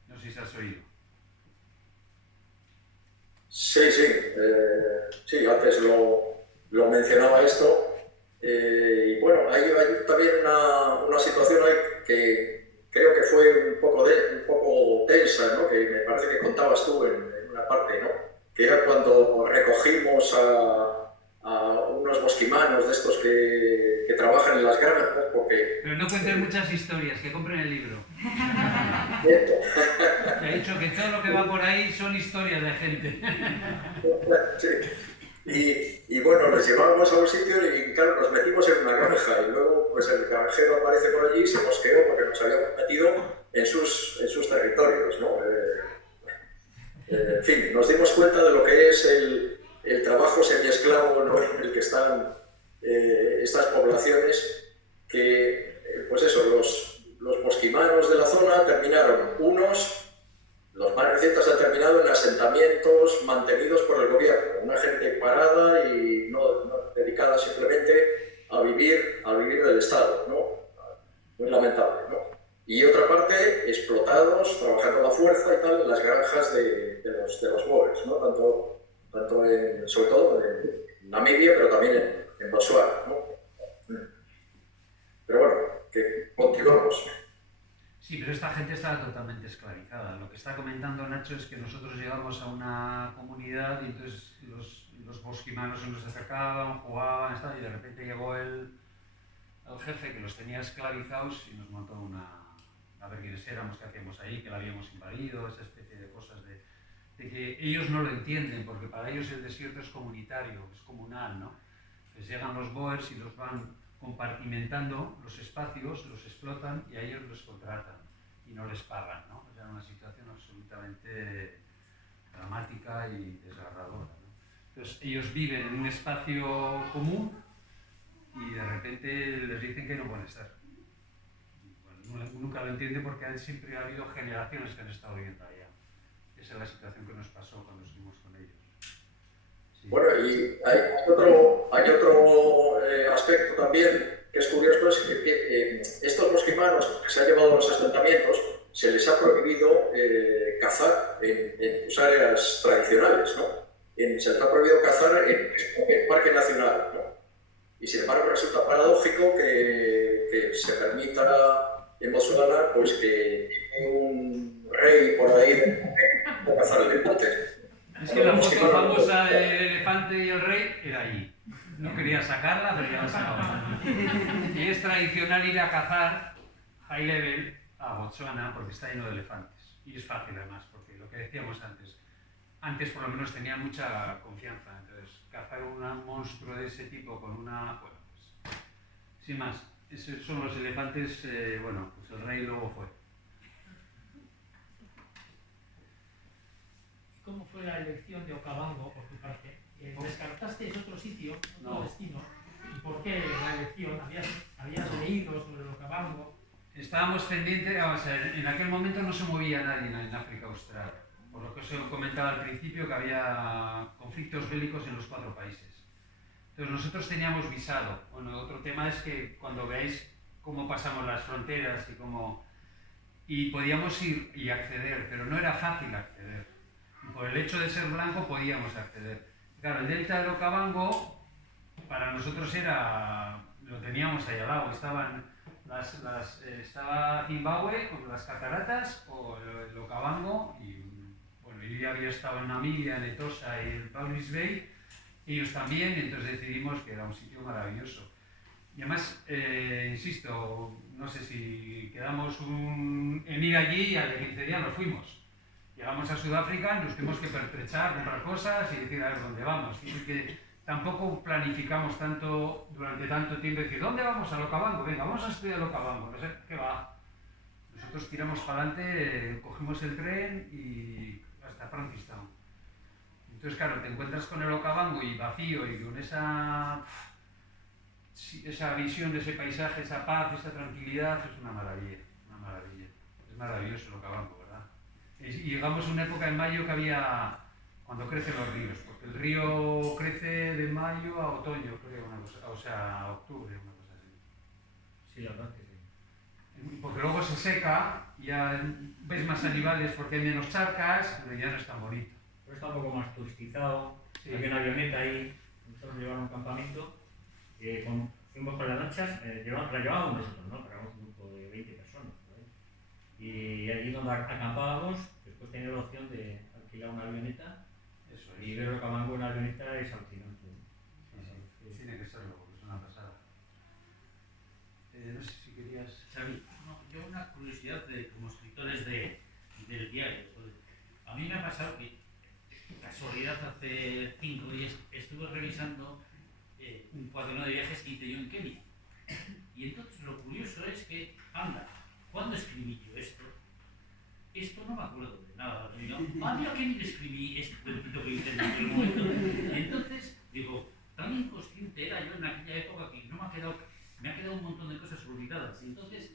No sé si has oído. Sí, sí, antes lo mencionaba esto. Y bueno, hay también una situación ahí que creo que fue un poco tensa, ¿no? Que me parece que contabas tú en una parte, ¿no? Que era cuando recogimos a unos bosquimanos de estos que trabajan en las granjas, porque... Pero no cuentes muchas historias, que compren el libro. Te he dicho que todo lo que va por ahí son historias de gente. Sí. Y bueno, nos llevábamos a un sitio y claro, nos metimos en una granja y luego pues el granjero aparece por allí y se mosqueó porque nos habíamos metido en sus territorios, ¿no? En fin, nos dimos cuenta de lo que es el trabajo semiesclavo, ¿no? En el que están estas poblaciones que, pues eso, los bosquimanos de la zona terminaron, los más recientes han terminado en asentamientos mantenidos por el gobierno, una gente parada y no dedicada simplemente a vivir del Estado, ¿no? Muy lamentable, ¿no? Y otra parte, explotados, trabajando a la fuerza y tal, en las granjas de los Boers, ¿no? Sobre todo en Namibia, pero también en Botswana, ¿no? Pero bueno, que continuamos. Sí, pero esta gente estaba totalmente esclavizada. Lo que está comentando Nacho es que nosotros llegamos a una comunidad y entonces los bosquimanos se nos acercaban, jugaban, y de repente llegó el jefe que los tenía esclavizados y nos montó a ver quiénes éramos, qué hacíamos ahí, que la habíamos invadido, esa especie de cosas de que ellos no lo entienden, porque para ellos el desierto es comunitario, es comunal, ¿no? Entonces llegan los Boers y los van compartimentando los espacios, los explotan y a ellos los contratan y no les pagan, ¿no? Era una situación absolutamente dramática y desgarradora, ¿no? Entonces ellos viven en un espacio común y de repente les dicen que no pueden estar. Bueno, nunca lo entiende porque siempre ha habido generaciones que han estado viviendo allá. Esa es la situación que nos pasó cuando estuvimos con ellos. Sí. Bueno, y hay otro aspecto también que es curioso, es que estos bosquimanos que se han llevado a los asentamientos se les ha prohibido cazar en sus áreas tradicionales, ¿no? Se les ha prohibido cazar en el Parque Nacional, ¿no? Y sin embargo resulta paradójico que se permita en Botswana pues que un rey por ahí de cazar elefantes. Es que la foto famosa del elefante y el rey era allí. No quería sacarla, pero ya la sacaba. Y es tradicional ir a cazar high level a Botswana porque está lleno de elefantes. Y es fácil además, porque lo que decíamos antes por lo menos tenía mucha confianza. Entonces, cazar un monstruo de ese tipo con una... Bueno, pues, sin más, esos son los elefantes, bueno, pues el rey luego fue. ¿Cómo fue la elección de Okavango por tu parte? ¿Descartasteis otro sitio, otro destino? ¿Y por qué la elección? ¿Habías leído sobre el Okavango? Estábamos pendientes, vamos a ver, en aquel momento no se movía nadie en África Austral, por lo que os comentaba al principio que había conflictos bélicos en los 4 países. Entonces nosotros teníamos visado. Bueno, otro tema es que cuando veáis cómo pasamos las fronteras y podíamos ir y acceder, pero no era fácil acceder. Y por el hecho de ser blanco podíamos acceder. Claro, el delta del Okavango para nosotros lo teníamos ahí al lado, estaba Zimbabue con las cataratas o el Okavango y bueno, yo ya había estado en Namibia, en Etosha y en Paulis Bay ellos también, entonces decidimos que era un sitio maravilloso. Y además, insisto, no sé si quedamos en ir allí y al de 15 días nos fuimos. Llegamos a Sudáfrica, nos tuvimos que pertrechar, comprar cosas y decir a ver dónde vamos. Y que tampoco planificamos tanto durante tanto tiempo, decir, ¿dónde vamos? A Okavango, venga, vamos a estudiar Okavango, no sé qué va. Nosotros tiramos para adelante, cogimos el tren y hasta Francistown. Entonces, claro, te encuentras con el Okavango y vacío y con esa visión de ese paisaje, esa paz, esa tranquilidad, es una maravilla, una maravilla. Es maravilloso el Okavango, ¿verdad? Y llegamos a una época en mayo que había, cuando crecen los ríos, porque el río crece de mayo a otoño, creo, una cosa, o sea, a octubre, una cosa así. Sí, la verdad que sí. Porque luego se seca, ya ves más animales porque hay menos charcas, pero ya no es tan bonito. Pero está un poco más turistizado, Sí. había una avioneta ahí, nosotros llevamos a un campamento, fuimos con las lanchas, la llevábamos nosotros, ¿no? Pero éramos un grupo de 20 personas, ¿no? Y allí donde acampábamos, después tenía la opción de alquilar una avioneta. Eso es. Y ver el Okavango en una avioneta es alucinante. Sí, tiene que serlo, porque es una pasada. No sé si querías... Xavi, no, yo una curiosidad como escritores del diario. A mí me ha pasado que, casualidad, hace 5 días estuve revisando un cuaderno de viajes que hice yo en Kenia. Y entonces lo curioso es que, anda, ¿cuándo escribí yo esto? Esto no me acuerdo de nada. Mira, qué bien escribí este cuentito que hice en aquel momento. Y entonces, digo, tan inconsciente era yo en aquella época que no me ha quedado un montón de cosas olvidadas. Y entonces,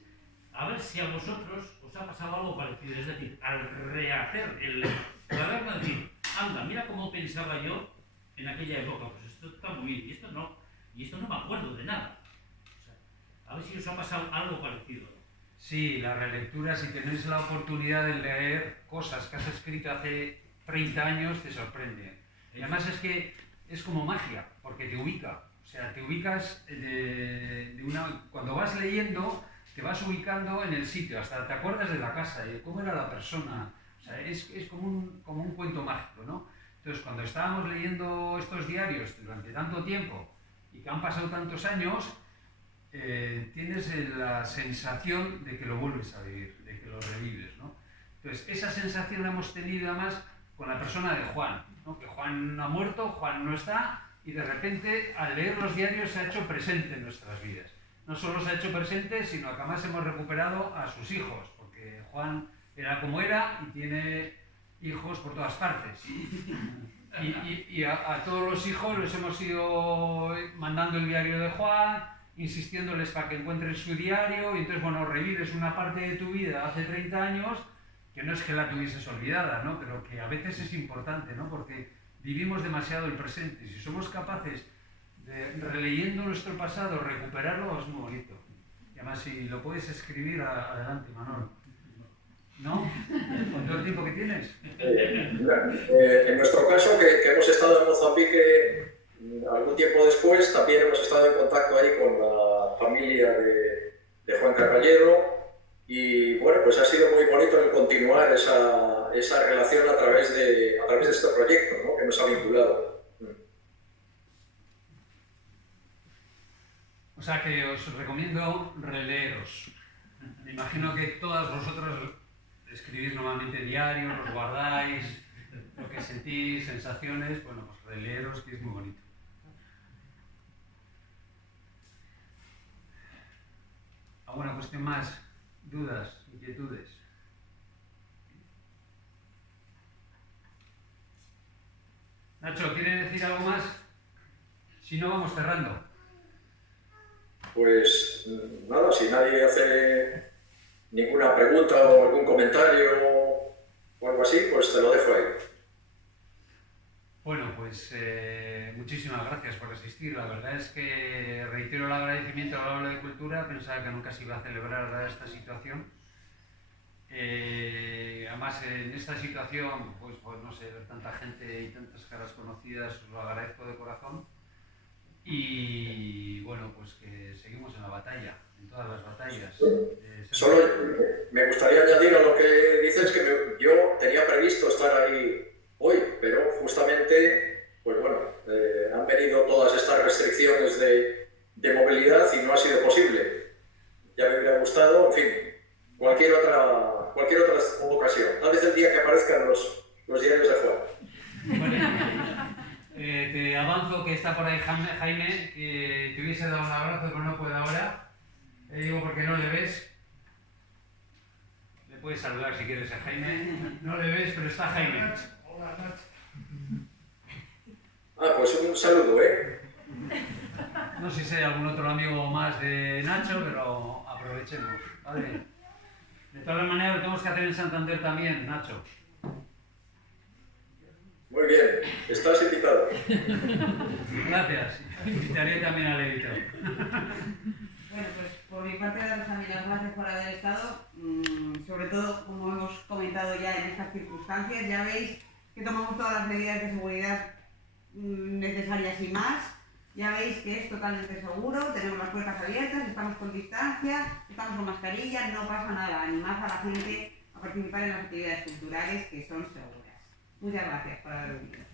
a ver si a vosotros os ha pasado algo parecido. Es decir, al rehacer el cuaderno, decir, anda, mira cómo pensaba yo en aquella época. Pues esto está muy bien, y esto no me acuerdo de nada. O sea, a ver si os ha pasado algo parecido. Sí, la relectura, si tenéis la oportunidad de leer cosas que has escrito hace 30 años, te sorprende. Y además es que es como magia, porque te ubica. O sea, te ubicas cuando vas leyendo, te vas ubicando en el sitio, hasta te acuerdas de la casa, de cómo era la persona. O sea, es como un cuento mágico, ¿no? Entonces, cuando estábamos leyendo estos diarios durante tanto tiempo y que han pasado tantos años, tienes la sensación de que lo vuelves a vivir, de que lo revives, ¿no? Entonces, esa sensación la hemos tenido además con la persona de Juan, ¿no? Que Juan ha muerto, Juan no está, y de repente al leer los diarios se ha hecho presente en nuestras vidas. No solo se ha hecho presente, sino que además hemos recuperado a sus hijos, porque Juan era como era y tiene hijos por todas partes. Y a todos los hijos les hemos ido mandando el diario de Juan, insistiéndoles para que encuentren su diario, y entonces, bueno, revives una parte de tu vida hace 30 años, que no es que la tuvieses olvidada, ¿no? Pero que a veces es importante, ¿no? Porque vivimos demasiado el presente. Si somos capaces de, releyendo nuestro pasado, recuperarlo, es muy bonito. Y además, si lo puedes escribir, adelante, Manolo. ¿No? ¿Con todo el tiempo que tienes? En nuestro caso, que hemos estado en Mozambique algún tiempo después, también hemos estado en contacto ahí con la familia de Juan Carballedo, y bueno, pues ha sido muy bonito el continuar esa relación a través de este proyecto, ¿no? Que nos ha vinculado. O sea que os recomiendo releeros. Me imagino que todas vosotros escribís normalmente diarios, los guardáis, lo que sentís, sensaciones, bueno, pues releeros, que es muy bonito. ¿Alguna cuestión más? ¿Dudas? ¿Inquietudes? Nacho, ¿quieres decir algo más? Si no, vamos cerrando. Pues nada, si nadie hace ninguna pregunta o algún comentario o algo así, pues te lo dejo ahí. Bueno, pues muchísimas gracias por asistir. La verdad es que reitero el agradecimiento a la Aula de Cultura. Pensaba que nunca se iba a celebrar dada esta situación. Además, en esta situación, pues no sé, ver tanta gente y tantas caras conocidas, os lo agradezco de corazón. Y bueno, pues que seguimos en la batalla, en todas las batallas. Solo me gustaría añadir a lo que dices que yo tenía previsto estar ahí hoy, pero justamente, pues bueno, han cualquier otra ocasión. Tal vez el día que aparezcan los diarios de Juan. Bueno, te avanzo que está por ahí Jaime, que te hubiese dado un abrazo, pero no puede ahora. Digo porque no le ves. Le puedes saludar si quieres a Jaime. No le ves, pero está Jaime. Hola, Nacho. Ah, pues un saludo, ¿eh? No sé si hay algún otro amigo más de Nacho, pero aprovechemos, ¿vale? De todas maneras, lo tenemos que hacer en Santander también, Nacho. Muy bien, estás invitado. Gracias. Invitaré también al editor. Bueno, pues por mi parte daros también las gracias por haber estado, sobre todo como hemos comentado ya en estas circunstancias, ya veis que tomamos todas las medidas de seguridad necesarias y más, ya veis que es totalmente seguro, tenemos las puertas abiertas, estamos con distancia, estamos con mascarilla, no pasa nada, animad a la gente a participar en las actividades culturales que son seguras. Muchas gracias por haber venido.